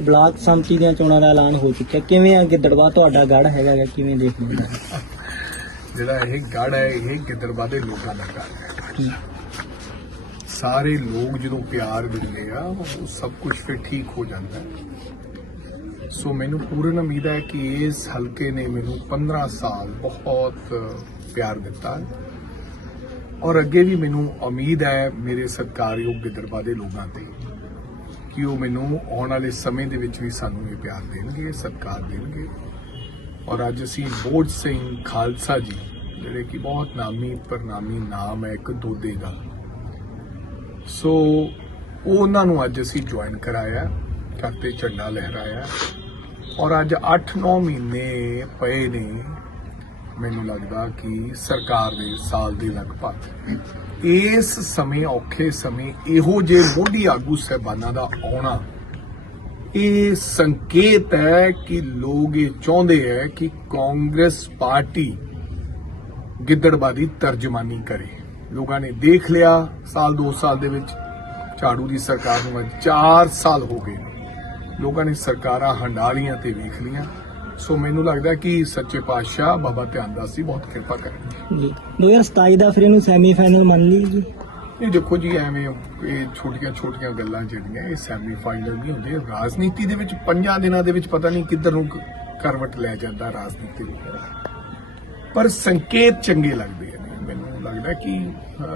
Block ਸੰਮਤੀ ਦੀਆਂ ਚੋਣਾਂ ਦਾ ਐਲਾਨ ਹੋ ਚੁੱਕਿਆ। ਕਿਵੇਂ ਆ ਗਿੱਦੜਵਾ ਤੁਹਾਡਾ ਗੜ ਹੈਗਾ ਗਾ, ਕਿਵੇਂ ਦੇਖ ਲੈਂਦਾ ਜਿਹੜਾ ਇਹ ਗੜ ਹੈ ਇਹ ਗਿੱਦੜਬਾ ਦੇ ਲੋਕਾਂ ਦਾ ਗੜ ਹੈ। ਸਾਰੇ ਲੋਕ ਜਦੋਂ ਪਿਆਰ ਦਿੰਦੇ ਆ ਉਹ ਸਭ ਕੁਝ ਫਿਰ ਠੀਕ ਹੋ ਜਾਂਦਾ ਹੈ। ਸੋ ਮੈਨੂੰ ਪੂਰਨ ਉਮੀਦ ਹੈ ਕਿ ਇਸ ਹਲਕੇ ਨੇ ਮੈਨੂੰ 15 ਸਾਲ ਬਹੁਤ ਪਿਆਰ ਦਿੱਤਾ ਹੈ। ਔਰ ਅੱਗੇ ਵੀ ਮੈਨੂੰ ਉਮੀਦ ਹੈ ਮੇਰੇ ਸਤਿਕਾਰਯੋਗ ਗਿੱਦੜਬਾ ਦੇ ਲੋਕਾਂ ਤੇ। ਕਿ ਉਹ ਮੈਨੂੰ ਆਉਣ ਵਾਲੇ ਸਮੇਂ ਦੇ ਵਿੱਚ ਵੀ ਸਾਨੂੰ ਇਹ ਪਿਆਰ ਦੇਣਗੇ, ਸਤਿਕਾਰ ਦੇਣਗੇ। ਔਰ ਅੱਜ ਅਸੀਂ ਬੋਝ ਸਿੰਘ ਖਾਲਸਾ ਜੀ, ਜਿਹੜੇ ਕਿ ਬਹੁਤ ਨਾਮੀ ਪ੍ਰਨਾਮੀ ਨਾਮ ਹੈ ਇੱਕ ਦੋਦੇ ਦਾ। ਸੋ ਉਹਨਾਂ ਨੂੰ ਅੱਜ ਅਸੀਂ ਜੁਆਇਨ ਕਰਾਇਆ, ਘਰ ਤੇ ਝੰਡਾ ਲਹਿਰਾਇਆ। ਔਰ ਅੱਜ 8-9 ਮਹੀਨੇ ਪਏ ਨੇ। ਮੈਨੂੰ ਲੱਗਦਾ ਕਿ ਸਰਕਾਰ ਦੇ ਸਾਲ ਦੇ ਲਗਭਗ ਇਸ ਸਮੇਂ, ਔਖੇ ਸਮੇਂ, ਇਹੋ ਜਿਹੇ ਮੋਢੀ ਆਗੂ ਸਹਿਬਾਨਾਂ ਦਾ ਆਉਣਾ, ਇਹ ਸੰਕੇਤ ਹੈ ਕਿ ਲੋਕ ਇਹ ਚਾਹੁੰਦੇ ਹੈ ਕਿ ਕਾਂਗਰਸ ਪਾਰਟੀ ਗਿੱਦੜਬਾਦੀ ਤਰਜਮਾਨੀ ਕਰੇ। ਲੋਕਾਂ ਨੇ ਦੇਖ ਲਿਆ, ਸਾਲ 2 ਸਾਲ ਦੇ ਵਿੱਚ ਝਾੜੂ ਦੀ ਸਰਕਾਰ ਨੂੰ 4 ਸਾਲ ਹੋ ਗਏ ਲੋਕਾਂ ਨੇ ਸਰਕਾਰਾਂ ਹੰਡਾਲੀਆਂ ਤੇ ਵੇਖ ਲੀਆਂ ਸੋ ਮੈਨੂੰ ਲੱਗਦਾ ਕਿ ਸੱਚੇ ਪਾਤਸ਼ਾਹ ਬਾਬਾ ਧਿਆਨ ਦਾਸ ਜੀ ਬਹੁਤ ਕਿਰਪਾ ਕਰਨਗੇ। ਜੀ। 2027 ਦਾ ਫਿਰ ਇਹਨੂੰ ਸੈਮੀਫਾਈਨਲ ਮੰਨ ਲਈ ਜੀ। ਇਹ ਦੇਖੋ ਜੀ ਐਵੇਂ ਇਹ ਛੋਟੀਆਂ ਛੋਟੀਆਂ ਗੱਲਾਂ ਜਿਹੜੀਆਂ ਇਹ ਸੈਮੀ ਫਾਈਨਲ ਨਹੀਂ ਹੁੰਦੇ। ਰਾਜਨੀਤੀ ਦੇ ਵਿੱਚ ਪੰਜਾਂ ਦਿਨਾਂ ਦੇ ਵਿੱਚ ਪਤਾ ਨਹੀਂ ਕਿੱਧਰ ਨੂੰ ਕਰਵਟ ਲੈ ਜਾਂਦਾ ਰਾਜਨੀਤੀ ਪਰ ਸੰਕੇਤ ਚੰਗੇ ਲੱਗਦੇ ਨੇ ਮੈਨੂੰ ਲੱਗਦਾ ਕਿ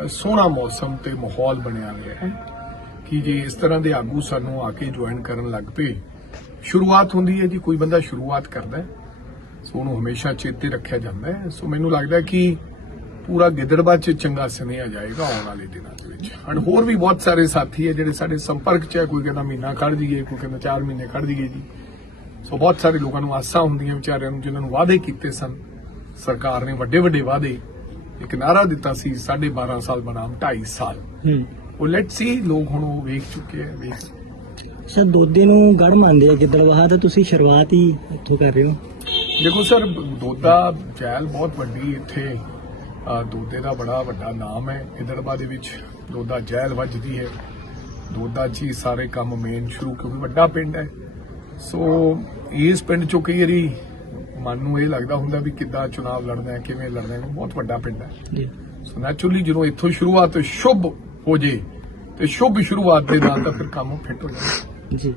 ਸੋਹਣਾ ਮੌਸਮ ਤੇ ਮਾਹੌਲ ਬਣਿਆ ਹੋਇਆ ਹੈ ਕਿ ਜੇ ਇਸ ਤਰ੍ਹਾਂ ਦੇ ਆਗੂ ਸਾਨੂੰ ਆ ਕੇ ਜੁਆਇਨ ਕਰਨ ਲੱਗ ਪਏ ਸ਼ੁਰੂਆਤ ਹੁੰਦੀ ਹੈ ਜੀ ਕੋਈ ਬੰਦਾ ਸ਼ੁਰੂਆਤ ਕਰਦਾ ਹੈ ਸੋ ਉਹਨੂੰ ਹਮੇਸ਼ਾ ਚੇਤੇ ਰੱਖਿਆ ਜਾਂਦਾ ਹੈ। ਸੋ ਮੈਨੂੰ ਲੱਗਦਾ ਕਿ ਪੂਰਾ ਗਿੱਦੜਬਾਦ ਚ ਚੰਗਾ ਸੁਨੇਹਾ ਜਾਏਗਾ ਆਉਣ ਵਾਲੇ ਦਿਨਾਂ ਦੇ ਵਿੱਚ। And ਹੋਰ ਵੀ ਬਹੁਤ ਸਾਰੇ ਸਾਥੀ ਹੈ ਜਿਹੜੇ ਸਾਡੇ ਸੰਪਰਕ ਚ ਹੈ ਕੋਈ ਕਹਿੰਦਾ ਮਹੀਨਾ ਕੱਢ ਦਈਏ ਕੋਈ ਕਹਿੰਦਾ 4 ਮਹੀਨੇ ਕੱਢ ਦਈਏ ਜੀ। ਸੋ ਬਹੁਤ ਸਾਰੇ ਲੋਕਾਂ ਨੂੰ ਆਸਾਂ ਹੁੰਦੀਆਂ ਵਿਚਾਰਿਆਂ ਨੂੰ ਜਿਨ੍ਹਾਂ ਨੂੰ ਵਾਅਦੇ ਕੀਤੇ ਸਨ। ਸਰਕਾਰ ਨੇ ਵੱਡੇ ਵੱਡੇ ਵਾਅਦੇ ਇੱਕ ਨਾਰਾ ਦਿੱਤਾ ਸੀ 12.5 ਸਾਲ ਬਨਾਮ 2.5 ਸਾਲ। ਹੂੰ। ਉਹ ਲੈਟ ਸੀ ਲੋਕ ਹੁਣ ਉਹ ਵੇਖ ਚੁੱਕੇ ਹੈ ਵੇਖ ਸਰ ਦੋਦੇ ਨੂੰ ਗੜ ਮੰਨਦੇ ਆ ਗਿੱਦੜਵਾ ਤਾਂ ਤੁਸੀਂ ਸ਼ੁਰੂਆਤ ਹੀ ਇੱਥੋਂ ਕਰ ਰਹੇ ਹੋ। ਦੇਖੋ ਸਰ ਦੋਦਾ ਜੈਲ ਬਹੁਤ ਵੱਡੀ ਇੱਥੇ ਦੋਦੇ ਦਾ ਬੜਾ ਵੱਡਾ ਨਾਮ ਹੈ। ਗਿੱਦੜਬਾ ਦੇ ਵਿੱਚ ਦੋਦਾ ਜੈਲ ਵੱਜਦੀ ਹੈ। ਦੋਦਾ ਹੀ ਸਾਰੇ ਕੰਮ ਮੇਨ ਸ਼ੁਰੂ ਕਿਉਂਕਿ ਵੱਡਾ ਪਿੰਡ ਹੈ। ਸੋ ਇਸ ਪਿੰਡ ਚੋਂ ਕਈ ਵਾਰੀ ਮਨ ਨੂੰ ਇਹ ਲੱਗਦਾ ਹੁੰਦਾ ਵੀ ਕਿੱਦਾਂ ਚੁਣਾਵ ਲੜਨਾ ਹੈ ਕਿਵੇਂ ਲੜਨਾ ਹੈ। ਬਹੁਤ ਵੱਡਾ ਪਿੰਡ ਹੈ। ਜੀ। ਸੋ ਨੈਚੁਰਲੀ ਜਦੋਂ ਇੱਥੋਂ ਸ਼ੁਰੂਆਤ ਸ਼ੁਭ ਹੋ ਜੇ ਤੇ ਸ਼ੁਭ ਸ਼ੁਰੂਆਤ ਦੇ ਨਾਲ ਤਾਂ ਫਿਰ ਕੰਮ ਫਿੱਟ ਹੋ ਜਾਂਦਾ। ਜੀ।